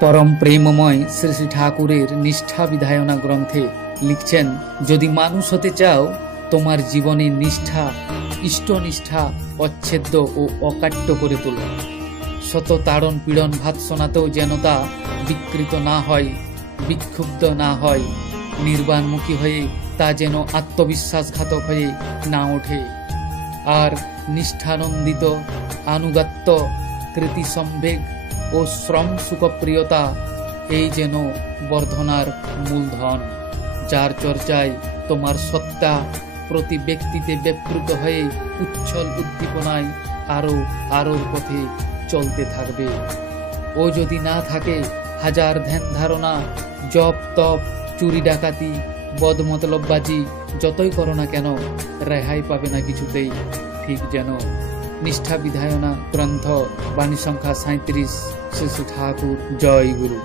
परम प्रेममय श्री श्री ठाकुरेर निष्ठा विधायना ग्रंथे लिखছেন, যদি মানুষ হতে চাও তোমার জীবনে নিষ্ঠা ইষ্টনিষ্ঠা অচ্ছেদ্য ও অকাট্য করে তোলো। শত তাড়ন পীড়ন ভাৎসনাতেও যেন তা বিকৃত না হয়, বিক্ষুব্ধ না হয়, নির্বাণমুখী হয়ে তা যেন আত্মবিশ্বাসঘাতক হয়ে না ওঠে। আর নিষ্ঠানন্দিত আনুগত্য, কৃতি সম্বেগ ও শ্রম সুখপ্রিয়তা এই যেন বর্ধনার মূলধন, যার চর্চায় তোমার সত্তা প্রতি ব্যক্তিতে ব্যাপৃত হয়ে উচ্ছল উদ্দীপনায় আরোর পথে চলতে থাকবে। ও যদি না থাকে, হাজার ধ্যান ধারণা, জপ তপ, চুরি ডাকাতি, বদমতলববাজি যতই করো না কেন, রেহাই পাবে না কিছুতেই। ঠিক যেন নিষ্ঠা বিধায়না গ্রন্থ, বাণী সংখ্যা 37, শ্রী শ্রী ঠাকুর। জয় গুরু।